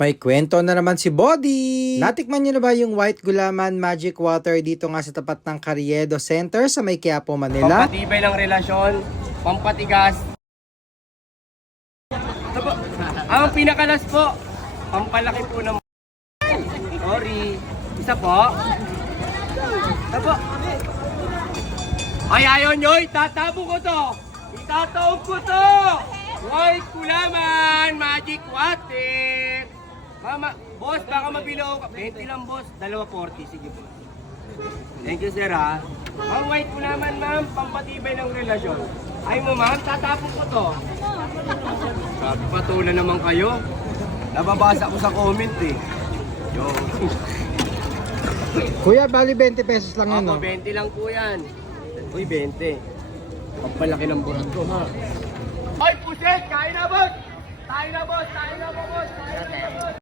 May kwento na naman si Body! Natikman niyo na ba yung White Gulaman Magic Water dito nga sa tapat ng Carriedo Center sa may Quiapo, Manila? Pampatibay ng relasyon, pampatigas. Ito po, ang pinakalas po, pampalaki po ng... Sorry. Isa po. Ito po. Ay, ayaw nyo, itatabo ko to. Itataob ko to. White Gulaman Magic Water. Mama, boss, baka mabilo ka. 20 lang, boss. 2.40. Sige po. Thank you, sir, ha. Ang White Gulaman, ma'am, pampatibay ng relasyon. Ay mo, ma'am, tatapon ko to. Grabe, patulan naman kayo. Nababasa ko sa comment, eh. Yo. Kuya, bali 20 pesos lang yun, Ako, no? 20 lang po yan. Uy, 20. Pampalaki ng burat ko, ha. Ay, puset! Kain na, boss! Kain na, boss! Kain na, boss! Kain na, boss!